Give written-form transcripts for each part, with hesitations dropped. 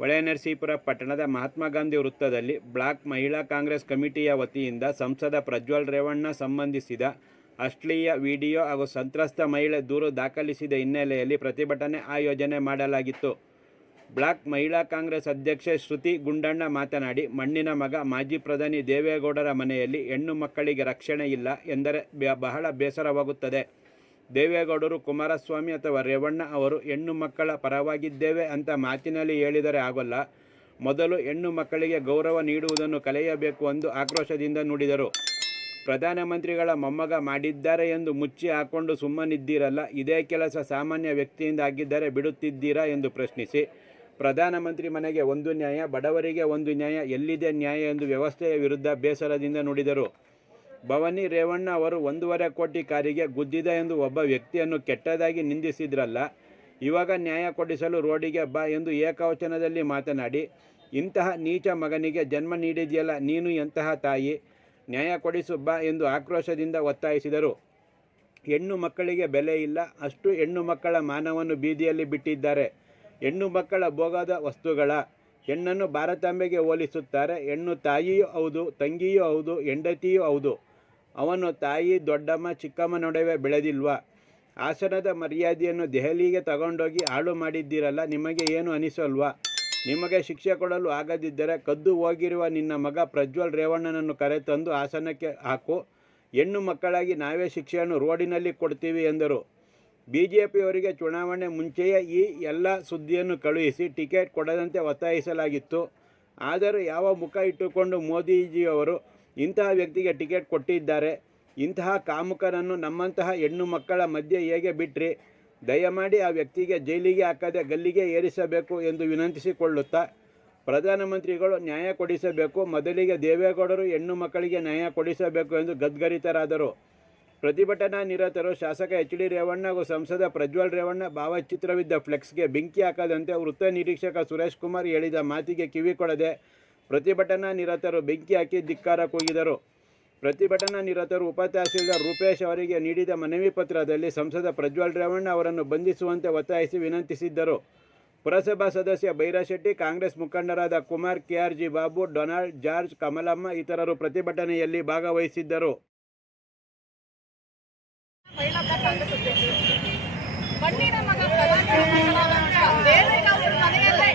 ಹೊಳೆನರಸೀಪುರ ಪಟ್ಟಣದ ಮಹಾತ್ಮ ಗಾಂಧಿ ವೃತ್ತದಲ್ಲಿ ಬ್ಲಾಕ್ ಮಹಿಳಾ ಕಾಂಗ್ರೆಸ್ ಕಮಿಟಿಯ ವತಿಯಿಂದ ಸಂಸದ ಪ್ರಜ್ವಲ್ ರೇವಣ್ಣ ಸಂಬಂಧಿಸಿದ ಅಶ್ಲೀಲ ವಿಡಿಯೋ ಹಾಗೂ ಸಂತ್ರಸ್ತ ಮಹಿಳೆ ದೂರು ದಾಖಲಿಸಿದ ಹಿನ್ನೆಲೆಯಲ್ಲಿ ಪ್ರತಿಭಟನೆ ಆಯೋಜನೆ ಮಾಡಲಾಗಿತ್ತು. ಬ್ಲಾಕ್ ಮಹಿಳಾ ಕಾಂಗ್ರೆಸ್ ಅಧ್ಯಕ್ಷೆ ಶ್ರುತಿ ಗುಂಡಣ್ಣ ಮಾತನಾಡಿ, ಮಣ್ಣಿನ ಮಗ ಮಾಜಿ ಪ್ರಧಾನಿ ದೇವೇಗೌಡರ ಮನೆಯಲ್ಲಿ ಹೆಣ್ಣು ಮಕ್ಕಳಿಗೆ ರಕ್ಷಣೆ ಇಲ್ಲ ಎಂದರೆ ಬಹಳ ಬೇಸರವಾಗುತ್ತದೆ. ದೇವೇಗೌಡರು, ಕುಮಾರಸ್ವಾಮಿ ಅಥವಾ ರೇವಣ್ಣ ಅವರು ಹೆಣ್ಣು ಮಕ್ಕಳ ಪರವಾಗಿದ್ದೇವೆ ಅಂತ ಮಾತಿನಲ್ಲಿ ಹೇಳಿದರೆ ಆಗೋಲ್ಲ. ಮೊದಲು ಹೆಣ್ಣು ಮಕ್ಕಳಿಗೆ ಗೌರವ ನೀಡುವುದನ್ನು ಕಲಿಯಬೇಕು ಎಂದು ಆಕ್ರೋಶದಿಂದ ನುಡಿದರು. ಪ್ರಧಾನಮಂತ್ರಿಗಳ ಮೊಮ್ಮಗ ಮಾಡಿದ್ದಾರೆ ಎಂದು ಮುಚ್ಚಿ ಹಾಕೊಂಡು ಸುಮ್ಮನಿದ್ದೀರಲ್ಲ, ಇದೇ ಕೆಲಸ ಸಾಮಾನ್ಯ ವ್ಯಕ್ತಿಯಿಂದ ಆಗಿದ್ದರೆ ಬಿಡುತ್ತಿದ್ದೀರಾ ಎಂದು ಪ್ರಶ್ನಿಸಿ, ಪ್ರಧಾನಮಂತ್ರಿ ಮನೆಗೆ ಒಂದು ನ್ಯಾಯ, ಬಡವರಿಗೆ ಒಂದು ನ್ಯಾಯ, ಎಲ್ಲಿದೆ ನ್ಯಾಯ ಎಂದು ವ್ಯವಸ್ಥೆಯ ವಿರುದ್ಧ ಬೇಸರದಿಂದ ನುಡಿದರು. ಭವಾನಿ ರೇವಣ್ಣ ಅವರು 1.5 ಕೋಟಿ ಕಾರಿಗೆ ಗುದ್ದಿದ ಎಂದು ಒಬ್ಬ ವ್ಯಕ್ತಿಯನ್ನು ಕೆಟ್ಟದಾಗಿ ನಿಂದಿಸಿದ್ರಲ್ಲ, ಇವಾಗ ನ್ಯಾಯ ಕೊಡಿಸಲು ರೋಡಿಗೆ ಬಾ ಎಂದು ಏಕವಚನದಲ್ಲಿ ಮಾತನಾಡಿ, ಇಂತಹ ನೀಚ ಮಗನಿಗೆ ಜನ್ಮ ನೀಡಿದೆಯಲ್ಲ ನೀನು ಎಂತಹ ತಾಯಿ, ನ್ಯಾಯ ಕೊಡಿಸು ಬಾ ಎಂದು ಆಕ್ರೋಶದಿಂದ ಒತ್ತಾಯಿಸಿದರು. ಹೆಣ್ಣು ಮಕ್ಕಳಿಗೆ ಬೆಲೆ ಇಲ್ಲ, ಅಷ್ಟು ಹೆಣ್ಣು ಮಕ್ಕಳ ಮಾನವನ್ನು ಬೀದಿಯಲ್ಲಿ ಬಿಟ್ಟಿದ್ದಾರೆ. ಹೆಣ್ಣು ಮಕ್ಕಳ ಭೋಗದ ವಸ್ತುಗಳ ಹೆಣ್ಣನ್ನು ಭಾರತಾಂಬೆಗೆ ಹೋಲಿಸುತ್ತಾರೆ. ಹೆಣ್ಣು ತಾಯಿಯೂ ಹೌದು, ತಂಗಿಯೂ ಹೌದು, ಹೆಂಡತಿಯೂ ಹೌದು. ಅವನು ತಾಯಿ, ದೊಡ್ಡಮ್ಮ, ಚಿಕ್ಕಮ್ಮ ನಡುವೆ ಬೆಳೆದಿಲ್ವಾ? ಹಾಸನದ ಮರ್ಯಾದೆಯನ್ನು ದೆಹಲಿಗೆ ತಗೊಂಡೋಗಿ ಹಾಳು ಮಾಡಿದ್ದೀರಲ್ಲ, ನಿಮಗೆ ಏನು ಅನಿಸಲ್ವಾ? ನಿಮಗೆ ಶಿಕ್ಷೆ ಕೊಡಲು ಆಗದಿದ್ದರೆ ಕದ್ದು ಹೋಗಿರುವ ನಿನ್ನ ಮಗ ಪ್ರಜ್ವಲ್ ರೇವಣ್ಣನನ್ನು ಕರೆತಂದು ಹಾಸನಕ್ಕೆ ಹಾಕು. ಹೆಣ್ಣು ಮಕ್ಕಳಾಗಿ ನಾವೇ ಶಿಕ್ಷೆಯನ್ನು ರೋಡಿನಲ್ಲಿ ಕೊಡ್ತೀವಿ ಎಂದರು. ಬಿಜೆಪಿಯವರಿಗೆ ಚುನಾವಣೆ ಮುಂಚೆಯೇ ಈ ಎಲ್ಲ ಸುದ್ದಿಯನ್ನು ಕಳುಹಿಸಿ ಟಿಕೆಟ್ ಕೊಡದಂತೆ ಒತ್ತಾಯಿಸಲಾಗಿತ್ತು. ಆದರೂ ಯಾವ ಮುಖ ಇಟ್ಟುಕೊಂಡು ಮೋದಿಜಿಯವರು ಇಂತಹ ವ್ಯಕ್ತಿಗೆ ಟಿಕೆಟ್ ಕೊಟ್ಟಿದ್ದಾರೆ? ಇಂತಹ ಕಾಮುಕನನ್ನು ನಮ್ಮಂತಹ ಹೆಣ್ಣು ಮಕ್ಕಳ ಮಧ್ಯೆ ಹೇಗೆ ಬಿಟ್ರಿ? ದಯಮಾಡಿ ಆ ವ್ಯಕ್ತಿಗೆ ಜೈಲಿಗೆ ಹಾಕದೆ ಗಲ್ಲಿಗೆ ಏರಿಸಬೇಕು ಎಂದು ವಿನಂತಿಸಿಕೊಳ್ಳುತ್ತಾ, ಪ್ರಧಾನಮಂತ್ರಿಗಳು ನ್ಯಾಯ ಕೊಡಿಸಬೇಕು, ಮೊದಲಿಗೆ ದೇವೇಗೌಡರು ಹೆಣ್ಣು ಮಕ್ಕಳಿಗೆ ನ್ಯಾಯ ಕೊಡಿಸಬೇಕು ಎಂದು ಗದ್ಗರಿತರಾದರು. ಪ್ರತಿಭಟನಾ ನಿರತರು ಶಾಸಕ ಎಚ್ ಡಿ ರೇವಣ್ಣ ಹಾಗೂ ಸಂಸದ ಪ್ರಜ್ವಲ್ ರೇವಣ್ಣ ಭಾವಚಿತ್ರವಿದ್ದ ಫ್ಲೆಕ್ಸ್ಗೆ ಬೆಂಕಿ ಹಾಕದಂತೆ ವೃತ್ತ ನಿರೀಕ್ಷಕ ಸುರೇಶ್ ಕುಮಾರ್ ಹೇಳಿದ ಮಾತಿಗೆ ಕಿವಿ ಕೊಡದೆ ಪ್ರತಿಭಟನಾ ನಿರತರು ಬೆಂಕಿ ಹಾಕಿ ಧಿಕ್ಕಾರ ಕೂಗಿದರು. ಪ್ರತಿಭಟನಾ ನಿರತರು ಉಪ ತಹಸೀಲ್ದಾರ್ ರೂಪೇಶ್ ಅವರಿಗೆ ನೀಡಿದ ಮನವಿ ಪತ್ರದಲ್ಲಿ ಸಂಸದ ಪ್ರಜ್ವಲ್ ರೇವಣ್ಣ ಅವರನ್ನು ಬಂಧಿಸುವಂತೆ ಒತ್ತಾಯಿಸಿ ವಿನಂತಿಸಿದ್ದರು. ಪುರಸಭಾ ಸದಸ್ಯ ಭೈರಶೆಟ್ಟಿ, ಕಾಂಗ್ರೆಸ್ ಮುಖಂಡರಾದ Kumar, KRG Babu, Donald, George, Kamalamma ಇತರರು ಪ್ರತಿಭಟನೆಯಲ್ಲಿ ಭಾಗವಹಿಸಿದ್ದರು. ಮಣ್ಣಿನ ಮಗ ದೇವೇಗೌಡರ ಮನೆಯಲ್ಲೇ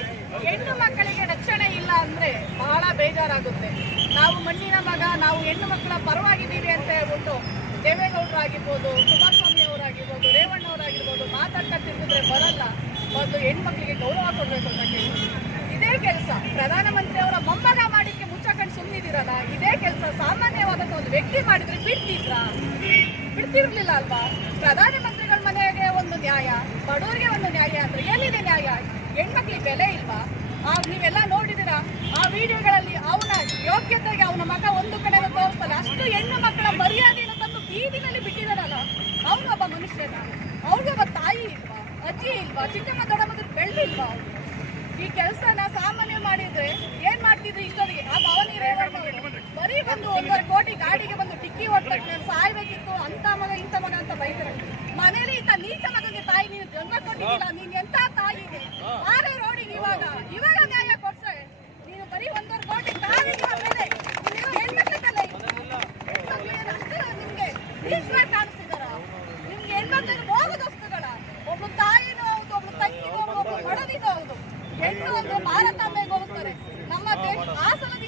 ಹೆಣ್ಣು ಮಕ್ಕಳಿಗೆ ರಕ್ಷಣೆ ಇಲ್ಲ ಅಂದ್ರೆ ಬಹಳ ಬೇಜಾರಾಗುತ್ತೆ. ನಾವು ಮಣ್ಣಿನ ಮಗ, ನಾವು ಹೆಣ್ಣು ಮಕ್ಕಳ ಪರವಾಗಿದ್ದೀವಿ ಅಂತ ಹೇಳ್ಬಿಟ್ಟು ದೇವೇಗೌಡರಾಗಿರ್ಬೋದು, ಕುಮಾರಸ್ವಾಮಿ ಅವರಾಗಿರ್ಬೋದು, ರೇವಣ್ಣ ಅವರಾಗಿರ್ಬೋದು ಮಾತಾಡ್ತಾ ತಿರುಗಿದ್ರೆ ಬರಲ್ಲ. ಒಂದು ಹೆಣ್ಮಕ್ಳಿಗೆ ಗೌರವ ಕೊಡಬೇಕು ಅಂತ ಕೇಳಿ ಇದೇ ಕೆಲಸ ಪ್ರಧಾನಮಂತ್ರಿ ಅವರ ಮೊಮ್ಮಗ ಮಾಡಿಕ್ಕೆ ಮುಚ್ಚಕೊಂಡು ಸುಮ್ಮನಿದ್ದೀರಲ್ಲ, ಇದೇ ಕೆಲಸ ಸಾಮಾನ್ಯವಾದಂಥ ಒಂದು ವ್ಯಕ್ತಿ ಮಾಡಿದ್ರೆ ಬಿಡ್ತಿರ್ಲಿಲ್ಲ ಅಲ್ವಾ? ಪ್ರಧಾನಮಂತ್ರಿಗಳ ಮನೆಗೆ ಒಂದು ನ್ಯಾಯ, ಬಡವರಿಗೆ ಒಂದು ನ್ಯಾಯ ಅಂದ್ರೆ ಎಲ್ಲಿದೆ ನ್ಯಾಯ? ಹೆಣ್ಮಕ್ಳಿಗೆ ಬೆಲೆ ಇಲ್ವಾ? ನೀವೆಲ್ಲ ನೋಡಿದಿರ ಆ ವಿಡಿಯೋಗಳಲ್ಲಿ ಅವನ ಯೋಗ್ಯತೆಗೆ ಅವನ ಮಗ ಒಂದು ಕಡೆ ತೋರಿಸ್ತಾನೆ, ಅಷ್ಟು ಹೆಣ್ಣು ಮಕ್ಕಳ ಮರ್ಯಾದೆಯನ್ನು ತಂದು ಬೀದಿನಲ್ಲಿ ಬಿಟ್ಟಿದಾರಲ್ಲ. ಅವನೊಬ್ಬ ಮನುಷ್ಯನ, ಅವ್ರಿಗೊಬ್ಬ ತಾಯಿ ಇಲ್ವಾ, ಅಜ್ಜಿ ಇಲ್ವಾ, ಚಿಕ್ಕಮ್ಮ ದೊಡ್ಡಮ್ಮ ಬೆಳೆದಿಲ್ವಾ? ಈ ಕೆಲಸನ ಸಾಮಾನ್ಯ ಮಾಡಿದ್ರೆ ಏನ್ ಮಾಡ್ತಿದ್ರಿ ಇಷ್ಟೊತ್ತಿಗೆ? ಆ ಭವಾನಿ ರೇವಣ್ಣ ಬರೀ ಬಂದು 1.5 ಕೋಟಿ ಗಾಡಿಗೆ ಬಂದು ಟಿಕ್ಕಿ ಹೊಡ್ತಕ್ಕೆ ಸಾಯ್ಬೇಕಿತ್ತು, ಅಂತ ಮಗ ಇಂಥ ಮಗ ಅಂತ ಬೈತಾರೆ. ಮನೇಲಿ ಇಂಥ ನೀಚ ಮಗನಿಗೆ ತಾಯಿ ನೀನು ಜನ್ಮ ಕೊಟ್ಟಿಲ್ಲ, ನೀನ್ ಎಂತ ತಾಯಿ ಇದೆ? ಆರೇ ರೋಡಿಗೆ ಇವಾಗ ನ್ಯಾಯ ಕೊಡ್ಸೆ. ನೀನು ಬರೀ 1.5 ಕೋಟಿ ಕಾರಿಗೆ ಮೇಲೆ ಹೆಣ್ಮಕ್ಳಿಗೆಲ್ಲ ನಿಮ್ಗೆ ನೀಚವಾಗಿ ಕಾಣಿಸ್ತಿದಾರ? ನಿಮ್ಗೆ ಹೆಣ್ಮಕ್ಳಿಗೆ ಹೋಗೋದು ವಸ್ತುಗಳ, ಒಬ್ಬ ತಾಯಿನೂ ಹೌದು, ಒಬ್ಬ ತಂಗಿನೂ ಹೌದು, ಒಬ್ಬ ಬಡದಿನೂ ಹೌದು. ಹೆಣ್ಣು ಒಂದು ಭಾರತಾಂಬೆಗೆ ಹೋಲಿಸ್ತಾರೆ. ನಮ್ಮ ದೇಶ ಹಾಸನದ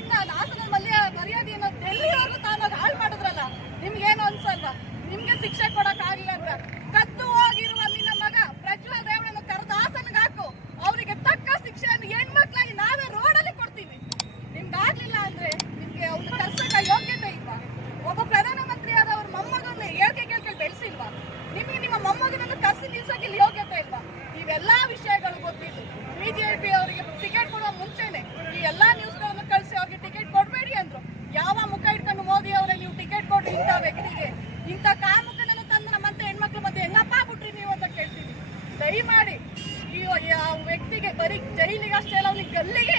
ಮರ್ಯಾದೆಯನ್ನು ಡೆಲ್ಲಿಯವರು ತಾನಾಗ ಹಾಳು ಮಾಡಿದ್ರಲ್ಲ, ನಿಮ್ಗೇನು ಅನ್ಸಲ್ವಾ? ನಿಮ್ಗೆ ಶಿಕ್ಷೆ ಕೊಡಕ್ ಆಗಿಲ್ಲ ಅಂದ್ರೆ ಕದ್ದು ಹೋಗಿರುವ ನಿನ್ನ ಮಗ ಪ್ರಜ್ವಲ್ ರೇವಣ್ಣ ಕರೆದು ಹಾಸನಕ್ಕೆ ಹಾಕು. ಅವರಿಗೆ ತಕ್ಕ ಶಿಕ್ಷೆಯನ್ನು ಹೆಣ್ಮಕ್ಳಾಗಿ ನಾವೇ ರೋಡಲ್ಲಿ ಕೊಡ್ತೀವಿ. ನಿಮ್ಗೆ ಆಗ್ಲಿಲ್ಲ ಅಂದ್ರೆ ನಿಮ್ಗೆ ಅವ್ರ ಕಲ್ಸಕ ಯೋಗ್ಯತೆ ಇಲ್ವಾ? ಒಬ್ಬ ಪ್ರಧಾನಮಂತ್ರಿ ಆದವ್ರ ಮೊಮ್ಮಗನ್ನ ಕೇಳ್ಕೆ ಬೆಳೆಸಿಲ್ವಾ? ನಿಮಗೆ ನಿಮ್ಮ ಮೊಮ್ಮಗನನ್ನು ಕಸಿ ನಿಲ್ಸಕ್ಕೆ ಯೋಗ್ಯತೆ ಇಲ್ವಾ? ಇವೆಲ್ಲಾ ವಿಷಯಗಳು ಗೊತ್ತಿದ್ದು ಬಿಜೆಪಿ ಅವರಿಗೆ ಟಿಕೆಟ್ ಕೊಡುವ ಮುಂಚೆನೆ ಈ ಎಲ್ಲಾ ನ್ಯೂಸ್ಗಳನ್ನು ಕಳಿಸಿ ಅವ್ರಿಗೆ ಟಿಕೆಟ್ ಕೊಡಬೇಡಿ ಅಂದ್ರು. ಯಾವ ಮುಖ ಇಟ್ಕೊಂಡು ಮೋದಿ ಅವರೇ ನೀವು ಟಿಕೆಟ್ ಕೊಡ್ರಿ ಇಂಥ ವ್ಯಕ್ತಿಗೆ? ಇಂಥ ಕಾಮುಕನನ್ನು ತಂದು ನಮ್ಮಂತೆ ಹೆಣ್ಮಕ್ಳ ಮಧ್ಯೆ ಹೆಂಗಪ್ಪ ಬಿಟ್ರಿ ನೀವು ಅಂತ ಕೇಳ್ತೀವಿ. ದಯಮಾಡಿ ಈ ವ್ಯಕ್ತಿಗೆ ಬರೀ ಜೈಲಿಗೆ ಅಷ್ಟೇ ಅಲ್ಲ, ಅವ್ನಿಗೆ ಗಲ್ಲಿಗೆ